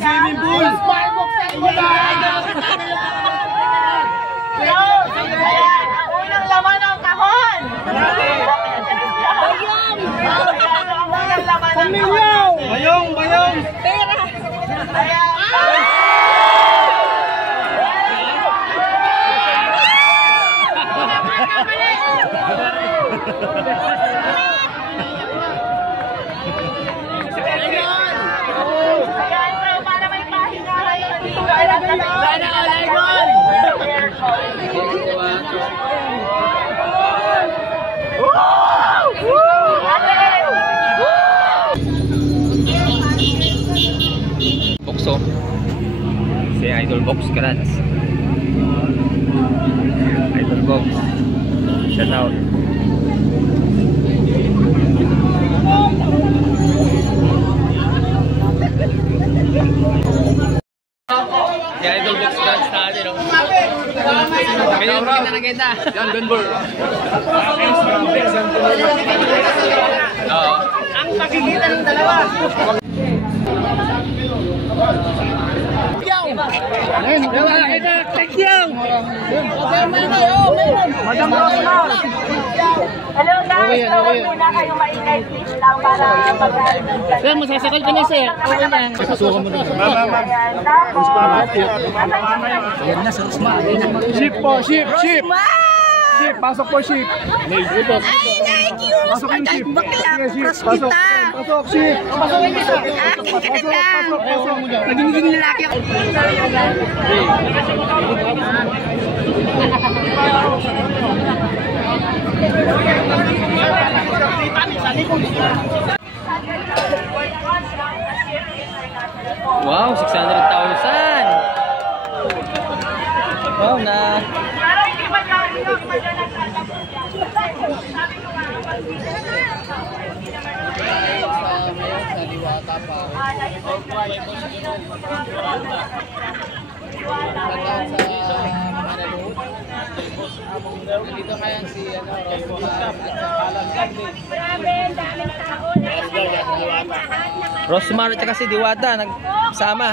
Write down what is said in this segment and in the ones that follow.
swimming pool. Unang laman ng kahon. Bayong, bayong. Pera. Boxo si Idol Box Karats. Idol Box, shout out. Yan, Idol Box Karats natin, no? Kita. Yan, Gunbor. Oo. Ang pagkikita ng dalawa. Thank you. Madam Rosmar. Hello guys, muna kayo maingay please lang para mag-aaligan. Sir, masasakal ka na sir. Okay lang. Pasukan mo na. Ma'am. Yan na sa Rosmar. Ship po, ship. Ship, pasok po ship. Ay, thank you. Pasok yung ship. Pasok. Pasok, ship. Pasok. Naging lalaki ako. Wow, 600,000. Wow na. Dito ngayon si Rosmar at saka si Diwata nagsama.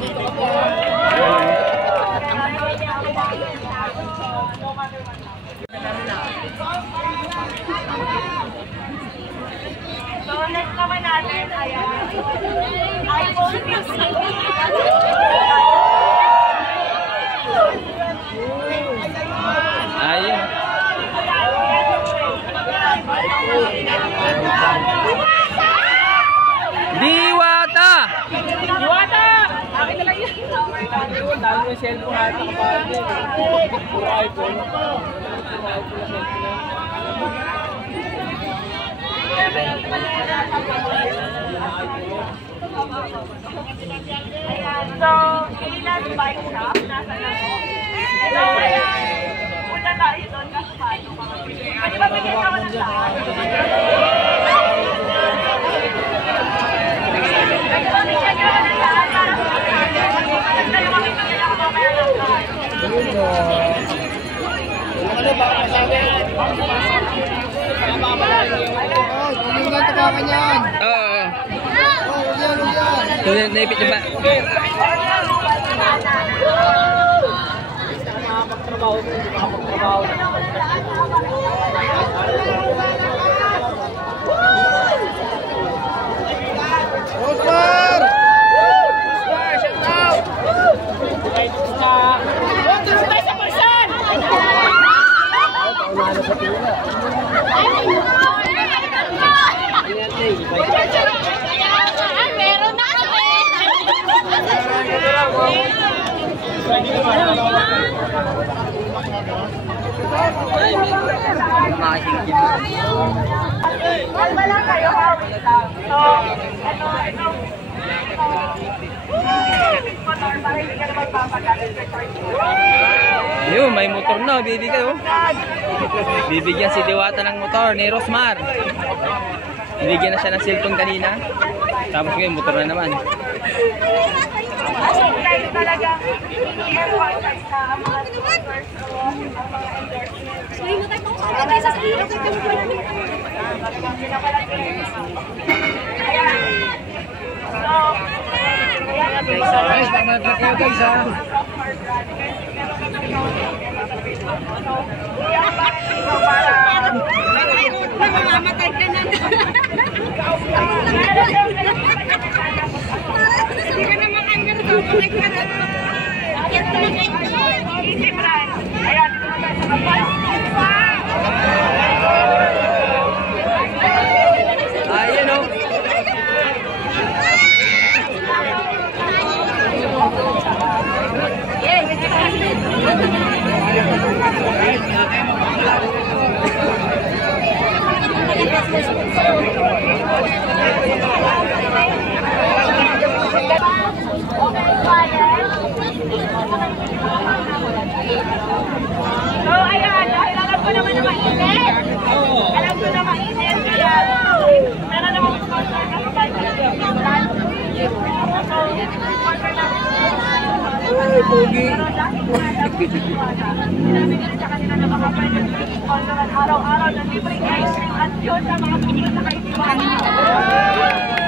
dito ka po. So, next naman natin, ayan. iPhone 15. Ayun. Diwata! Diwata! Akin na lang yan. Dami yung cellphone natin kapatid. Puro iPhone. So, ilan bike shop? Nasa na po? So, punta tayo doon kasi paano mga bigay. Pwede ba bigyan ako ng saan? Pwede ba bigyan ako ng saan para maganda yung kami bigyan ako mamaya ng saan? Ano ba ang masabi? Kung lang tapakan yan. Oo. Yan. So, naipit niyo ba? Rosmar! Shout out! Meron na kami! Kalma lang kayo, hawit lang. So, ito. Motor, para hindi ka na magpapagalit sa short. Yun, may motor na, bibigyan oh. Bibigyan si Diwata ng motor ni Rosmar. Bibigyan na siya ng cellphone kanina. Tapos ngayon, motor na naman. Guys, talagang i-emphasize na ang mga sponsors ko, ang mga endorsements. Talagang pinapalagi. Ayan. So, ayan ang Guys, pamagod kayo guys ha. Mamamatay ka na. Hindi ka na makanggan sa pamay ka na. Easy price. Ayan, dito na tayo sa kapal. Ayan o. So, ayan, dahil alam ko naman na mainit. Alam ko na mainit, kaya meron namang sponsor na sa bahay. Uy, pogi. Pinabigyan sa kanila na baka pwede sponsoran araw-araw ng libreng ice cream at yun sa mga pinili sa kaisiwan.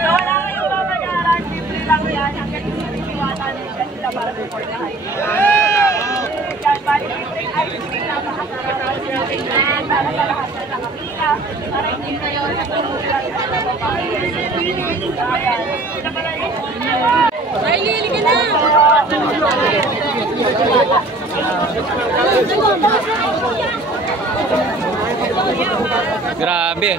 So, wala kayong babayaran, libre lang yan. Hanggang isiniwatan nila sila para support na kayo. Yan, bali libreng ice cream na makasarap para sa lahat ng nakapila, para hindi kayo sa tulugan sa babae. Ay, lili ka na! Grabe.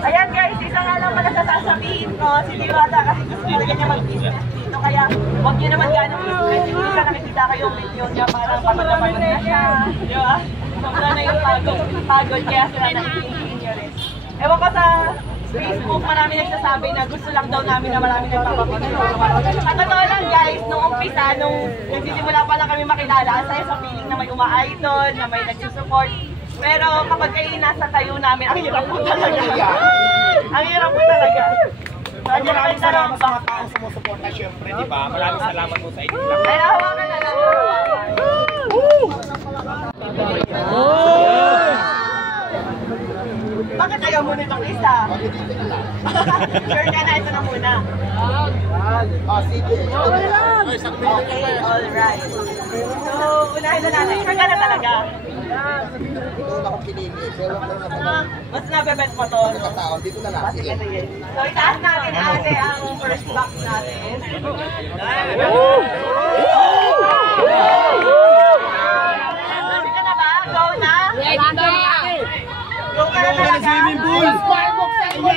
Ayan guys, isa nga lang pala sa sasabihin ko, si Diwata kasi gusto talaga niya mag-business dito. Kaya huwag niyo naman gano'ng business. Yung isa nakikita kayong video niya parang pagod na siya. Di ba? Sobra na yung pagod kaya sila nakikinig niyo rin. Ewan ko sa Facebook, marami nagsasabi na gusto lang daw namin na marami nagpapapanood. At totoo lang guys, nung umpisa, nung nagsisimula pa lang kami makilala, ang saya sa feeling na may uma-idol, na may nagsusupport. Pero kapag kayo nasa tayo namin, ang hirap po talaga. Ang hirap po talaga. Maraming salamat sa mga taong sumusuporta syempre, di ba? Maraming salamat po sa inyo. Ay, hawakan na lang. Bakit ayaw mo nitong isa? Sure ka na, ito na muna. Sige. Okay, alright. So, unahin na natin. Sure ka na talaga. Ito na akong pinili. Mas nabebet mo to. Dito na lang. Sige, sige. So, itaas natin ate ang first box natin. Ready ka na ba? Go na? Ready na! Go ka na talaga? Swimming pool! Go!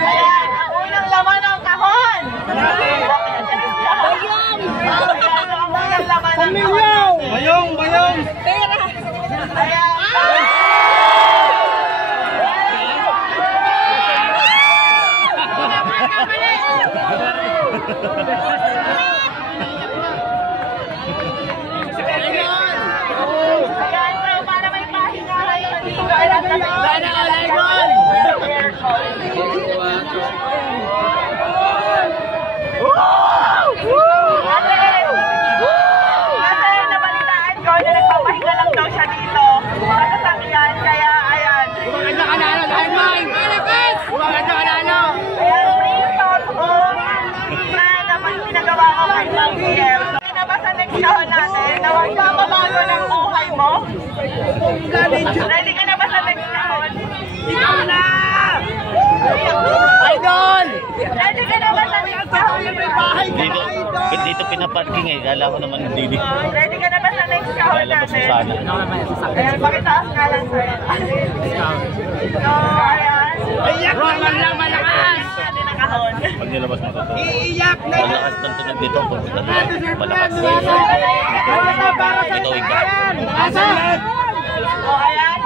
Ayan, ang unang laman ng kahon! Ayan, ang unang laman ng kahon. Bayong! Bayong! Ayan. Ayan, so para may pahinga kayo dito. Sana all gone! Kasi nabalitaan ko na nagpapahinga lang daw siya dito sa sasakyan, kaya ayan. Maganda ka nalo! Dahil mine! Maganda ka nalo! Ayan, free talk na naman ginagawa ko kay Mang PM. Kaya na ba sa next kahon natin na huwag mababago ng buhay mo? Ready ka na ba sa next kahon? Ikaw na! Idol! Ready ka na ba sa next kahon? Dito pinaparking eh. Kala ko naman hindi. Ready ka na ba sa next kahon Lalabas mo natin? sana. Ayan, pakitaas nga lang sir. So, ayan. Roman lang malakas! Natin ang kahon. Pag nilabas mo to. Iiyak na! Malakas ng tunog dito. Pupunta dito. Malakas. Para sa Ito ikaw. Asan? So, ayan.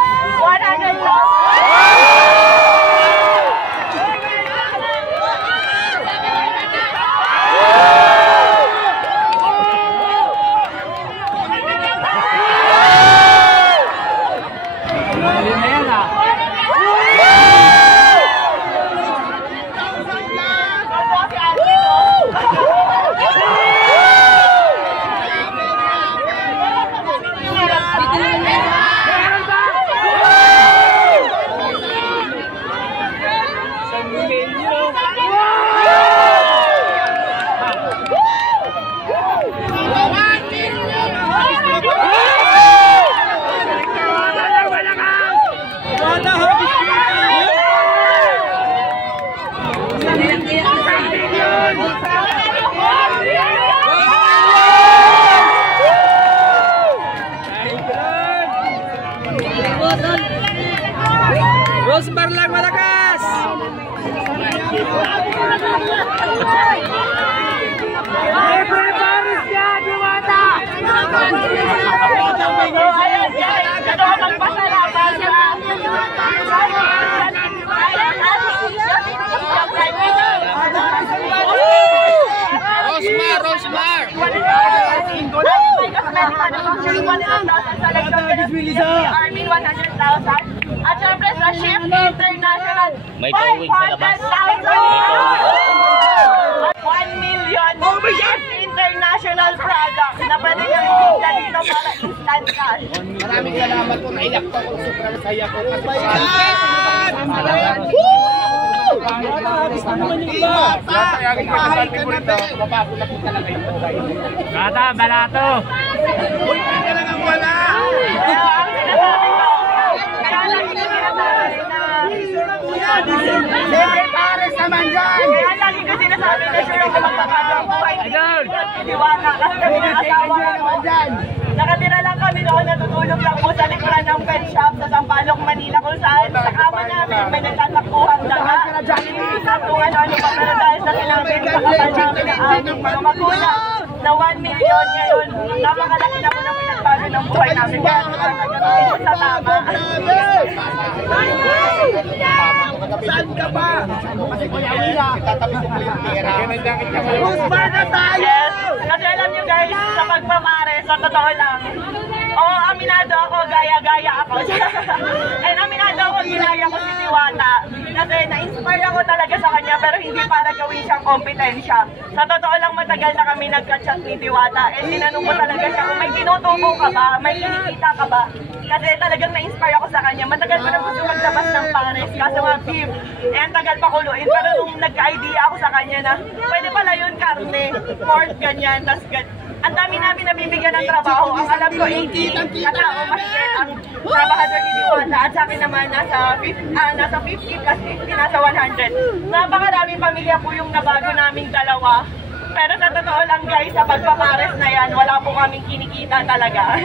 Rosmar lang malakas! Rosmar! Armin 100,000. At syempre sa Shift International, May towing sa labas. 1 million Shift International products na pwede nyo itinda dito para instant cash. Maraming salamat po. Naiyak po ako. Sobrang saya ko. Gata, balato! Uy, ka lang ang wala! Siyempre pares naman dyan! Kaya lagi ko sinasabi na sure ako magpapagawang buhay. Diwata kasi kami ng asawa ko. Nakatira lang kami noon, natutulog lang po sa likuran ng pet shop sa Sampaloc, Manila kung saan sa kama namin may nagtatakbuhang daga. Iniisip kung ano-ano pa pero dahil sa sinabi sa kapal namin ng aming mga magulang na 1 million ngayon, napakalaki na po ng pinagbago ng buhay namin. Kaya nagkakaroon sa tama. Saan ka ba? Kasi Kuya Wila, tatabi ko yung pera. Puspa na tayo! Yes. Kasi alam nyo guys, sa pagpapare, sa totoo lang, oo, aminado ako, gaya-gaya ako. And aminado ako, ginaya ko si Diwata. Kasi na-inspire ako talaga sa kanya, pero hindi para gawin siyang kompetensya. Sa totoo lang, matagal na kami nagka-chat ni Diwata. And tinanong ko talaga siya kung may tinutubo ka ba, may kinikita ka ba. Kasi talagang na-inspire ako sa kanya. Matagal ko na gusto maglabas ng pares, kaso nga beef. Eh, ang tagal pa kuluin. Pero nung nagka-idea ako sa kanya na, pwede pala yun karne, pork, ganyan, tas ang dami namin nabibigyan ng trabaho. Ang alam ko, 80 katao mahigit ang trabahador ni Diwata. At sa akin naman, nasa 50 plus 50, nasa 100. Napakaraming pamilya po yung nabago naming dalawa. Pero sa totoo lang guys, sa pagpapares na yan, wala po kaming kinikita talaga.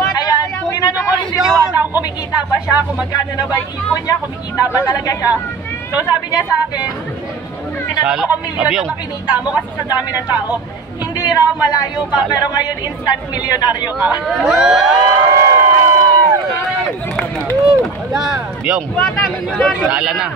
Ayan, tinanong ko rin si Diwata kung kumikita ba siya, kung magkano na ba ipon niya, kumikita ba talaga siya. So sabi niya sa akin, tinanong ko kung milyon na ba kinita mo kasi sa dami ng tao. Hindi raw, malayo pa, pero ngayon instant milyonaryo ka. Biyong, sala na.